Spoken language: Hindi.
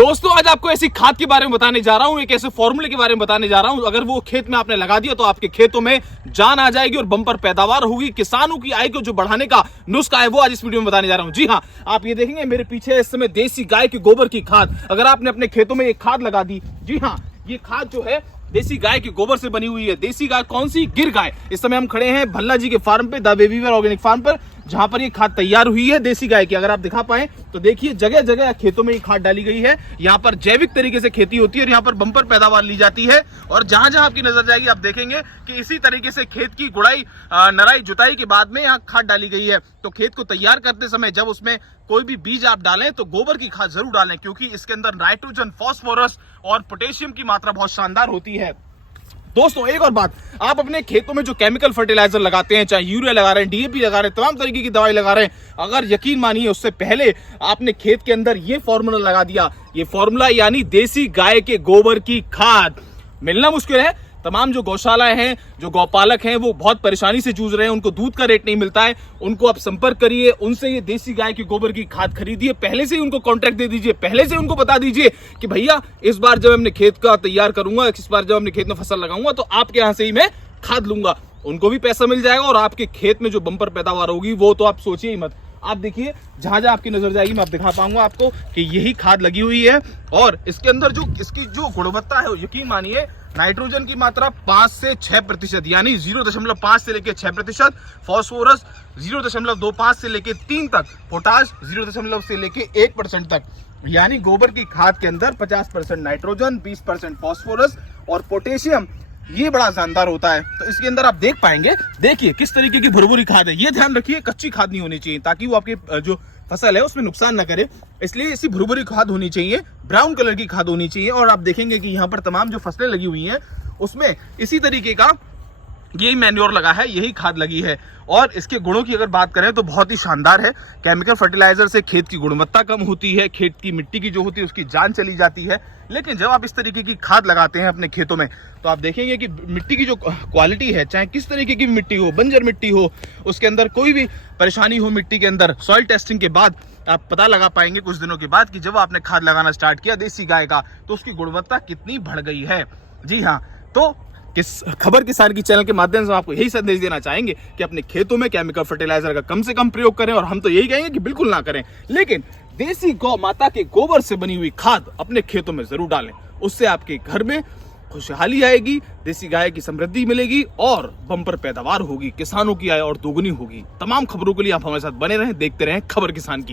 दोस्तों आज आपको ऐसी खाद के बारे में बताने जा रहा हूं, एक ऐसे फॉर्मूले के बारे में बताने जा रहा हूं। अगर वो खेत में आपने लगा दिया तो आपके खेतों में जान आ जाएगी और बम्पर पैदावार होगी। किसानों की आय को जो बढ़ाने का नुस्खा है वो आज इस वीडियो में बताने जा रहा हूं। जी हां, आप ये देखेंगे मेरे पीछे इस समय देसी गाय के गोबर की खाद। अगर आपने अपने खेतों में एक खाद लगा दी, जी हां, ये खाद जो है देसी गाय के गोबर से बनी हुई है। देसी गाय कौन सी? गिर गाय। इस समय हम खड़े हैं भल्ला जी के फार्म पे, द बेबीवेयर ऑर्गेनिक फार्म पर, जहां पर ये खाद तैयार हुई है देसी गाय की। अगर आप दिखा पाए तो देखिए जगह जगह खेतों में ये खाद डाली गई है। यहाँ पर जैविक तरीके से खेती होती है और यहाँ पर बम्पर पैदावार ली जाती है। और जहां जहां आपकी नजर जाएगी आप देखेंगे कि इसी तरीके से खेत की गुड़ाई, नराई, जुताई के बाद में यहाँ खाद डाली गई है। तो खेत को तैयार करते समय जब उसमें कोई भी बीज आप डालें तो गोबर की खाद जरूर डालें, क्योंकि इसके अंदर नाइट्रोजन, फास्फोरस और पोटेशियम की मात्रा बहुत शानदार होती है। दोस्तों एक और बात, आप अपने खेतों में जो केमिकल फर्टिलाइजर लगाते हैं, चाहे यूरिया लगा रहे हैं, डीएपी लगा रहे हैं, तमाम तरीके की दवाई लगा रहे हैं, अगर यकीन मानिए उससे पहले आपने खेत के अंदर ये फॉर्मूला लगा दिया, ये फॉर्मूला यानी देसी गाय के गोबर की खाद मिलना मुश्किल है। तमाम जो गौशालाएं हैं, जो गौपालक हैं, वो बहुत परेशानी से जूझ रहे हैं, उनको दूध का रेट नहीं मिलता है। उनको आप संपर्क करिए, उनसे ये देसी गाय के गोबर की खाद खरीदिए, पहले से ही उनको कॉन्ट्रैक्ट दे दीजिए, पहले से उनको बता दीजिए कि भैया इस बार जब अपने खेत का तैयार करूंगा, इस बार जब अपने खेत में फसल लगाऊंगा तो आपके यहाँ से ही मैं खाद लूंगा। उनको भी पैसा मिल जाएगा और आपके खेत में जो बम्पर पैदावार होगी वो तो आप सोचिए ही मत। आप देखिए जहां जहां आपकी नजर जाएगी मैं आप दिखा पाऊंगा आपको कि यही खाद लगी हुई है। और इसके अंदर जो इसकी जो गुणवत्ता है, यकीन मानिए नाइट्रोजन की मात्रा 5 से 6% यानी 0.5 से लेकर 6%, फास्फोरस 0.25 से लेकर 3 तक, पोटाश 0 से लेकर 1% तक, यानी गोबर की खाद के अंदर 50% नाइट्रोजन, 20% फास्फोरस और पोटेशियम, ये बड़ा शानदार होता है। तो इसके अंदर आप देख पाएंगे, देखिए किस तरीके की भुरभुरी खाद है। ये ध्यान रखिए कच्ची खाद नहीं होनी चाहिए ताकि वो आपके जो फसल है उसमें नुकसान ना करे, इसलिए ऐसी भुरभुरी खाद होनी चाहिए, ब्राउन कलर की खाद होनी चाहिए। और आप देखेंगे कि यहाँ पर तमाम जो फसलें लगी हुई हैं उसमें इसी तरीके का यही मैन्योर लगा है, यही खाद लगी है। और इसके गुणों की अगर बात करें तो बहुत ही शानदार है। केमिकल फर्टिलाइजर से खेत की गुणवत्ता कम होती है, खेत की मिट्टी की जो होती है उसकी जान चली जाती है। लेकिन जब आप इस तरीके की खाद लगाते हैं अपने खेतों में तो आप देखेंगे कि मिट्टी की जो क्वालिटी है, चाहे किस तरीके की मिट्टी हो, बंजर मिट्टी हो, उसके अंदर कोई भी परेशानी हो मिट्टी के अंदर, सॉइल टेस्टिंग के बाद आप पता लगा पाएंगे कुछ दिनों के बाद कि जब आपने खाद लगाना स्टार्ट किया देसी गाय का तो उसकी गुणवत्ता कितनी बढ़ गई है। जी हाँ, तो खबर किसान की चैनल के माध्यम से आपको यही संदेश देना चाहेंगे कि अपने खेतों में केमिकल फर्टिलाइजर का कम से कम प्रयोग करें। और हम तो यही कहेंगे कि बिल्कुल ना करें, लेकिन देसी गौ माता के गोबर से बनी हुई खाद अपने खेतों में जरूर डालें। उससे आपके घर में खुशहाली आएगी, देसी गाय की समृद्धि मिलेगी और बम्पर पैदावार होगी, किसानों की आय और दोगुनी होगी। तमाम खबरों के लिए आप हमारे साथ बने रहें, देखते रहें खबर किसान की।